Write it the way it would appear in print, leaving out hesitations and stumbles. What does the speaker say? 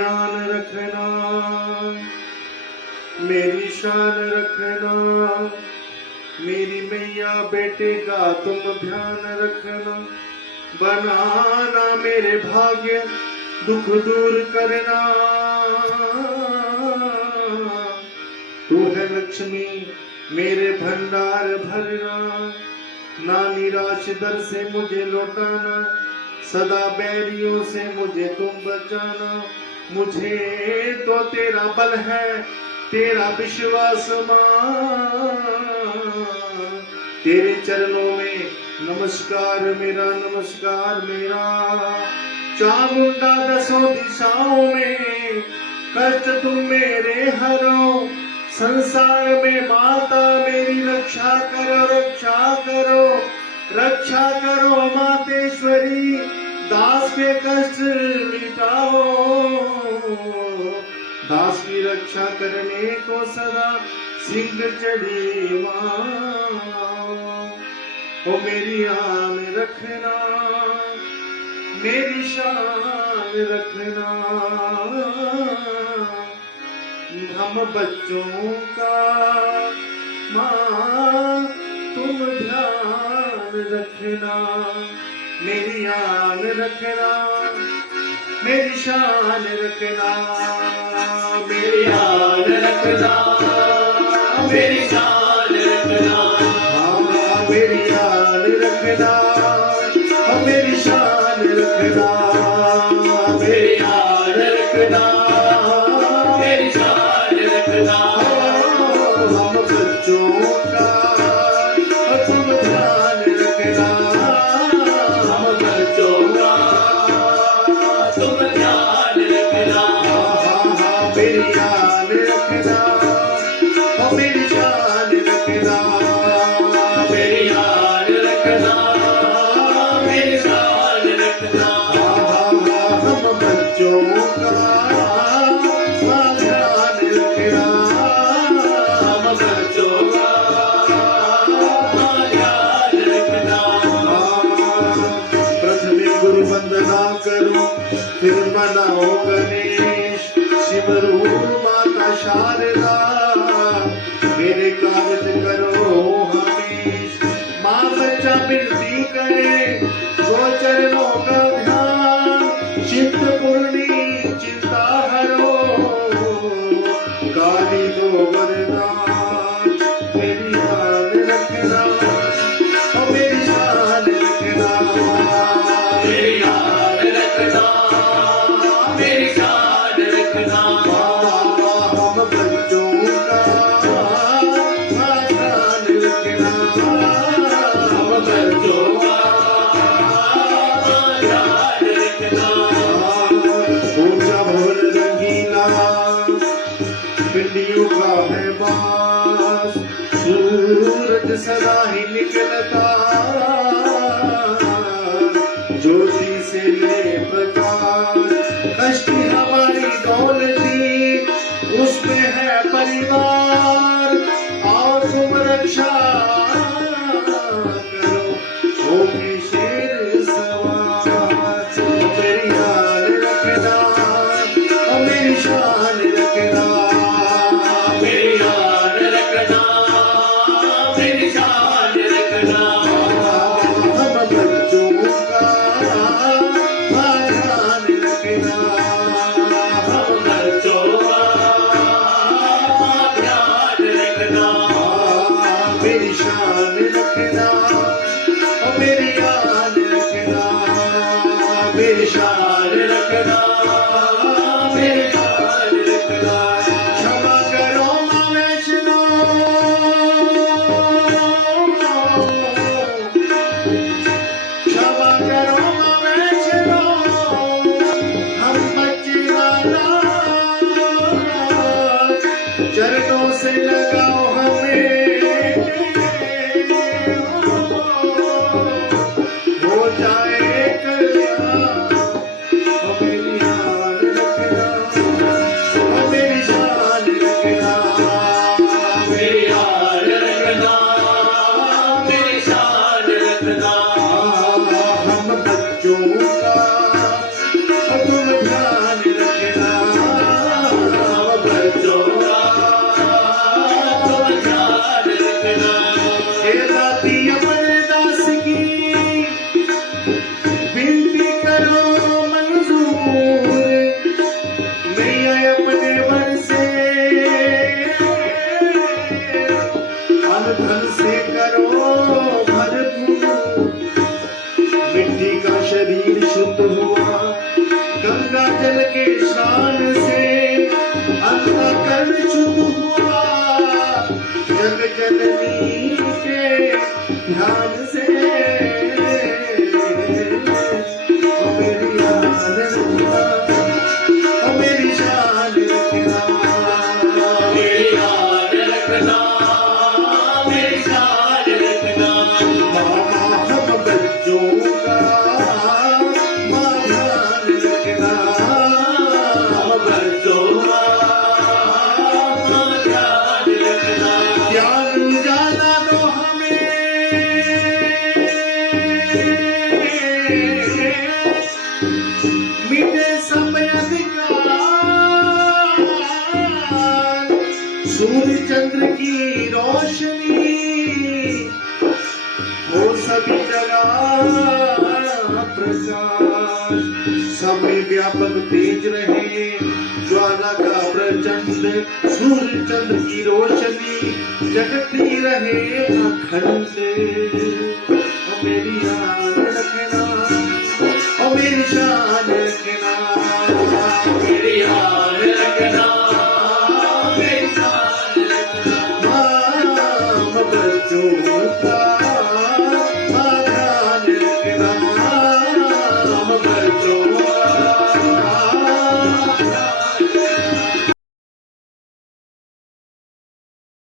आन रखना, मेरी शान रखना, मेरी मैया बेटे का तुम ध्यान रखना, बनाना मेरे भाग्य दुख दूर करना। तू है लक्ष्मी मेरे भंडार भरना, ना निराश दर से मुझे लौटाना, सदा बैरियों से मुझे तुम बचाना। मुझे तो तेरा बल है, तेरा विश्वास मां, तेरे चरणों में नमस्कार मेरा, नमस्कार मेरा। चामुंडा दसों दिशाओं में कष्ट तुम मेरे हरो, संसार में माता मेरी रक्षा करो, रक्षा करो, रक्षा करो मातेश्वरी, दास के कष्ट मिटाओ। दास की रक्षा करने को सदा सिंह चढ़ी मां। ओ मेरी आन रखना, मेरी शान रखना, हम बच्चों का मां तुम ध्यान रखना। मेरी आन रखना, मेरी शान रखना, मेरी आन रखना, मेरी शान रखना, मेरी आन रखना, मेरी शान रखना, मेरी आन रखना, मेरी शान रखना। हम बच्चों का तुम ध्यान रखना, हम बच्चों का तुम ध्यान रखना। मेरी आन रखना, मेरी शान रखना, मेरी आन रखना, मेरी शान रखना। हम बच्चों का ध्यान रखना, हम बच्चों का ध्यान रखना। प्रथम गुरु वंदना करो, फिर मनाओ गणेश, शिव रूप माता शारदा, मेरे कार्य करो हमेश। माँ बच्चा विनती करे, दो चरणों का ध्यान, चित्त पूर्णी चिंता हरो, काली दो वरदान। मेरी आन रखना, मेरी शान रखना, मेरी आन रखना, मेरी शान रखना। हम बच्चों का ध्यान रखना, हम बच्चों का ध्यान रखना। ऊंचा भवन रंगीला, पिंडियों का है बास, सूरज सदा ही निकलता, ज्योति से ले प्रकाश। कष्ट हमारी दौलती, उसमें है परिवार, और तुम रक्षा करो, होगी शेर सवार। मेरी आन रखना, मेरी शान रखना, मेरी आन रखना, मेरी शान रखना। हम बच्चों का ध्यान रखना, हम बच्चों का ध्यान रखना। मेरी शान रखना, मेरी आन रखना, मेरी शान रखना, मेरी आन रखना। ज्वाला का प्रचंड सूर्य चंद्र की रोशनी जगती रहे अखंड। मेरी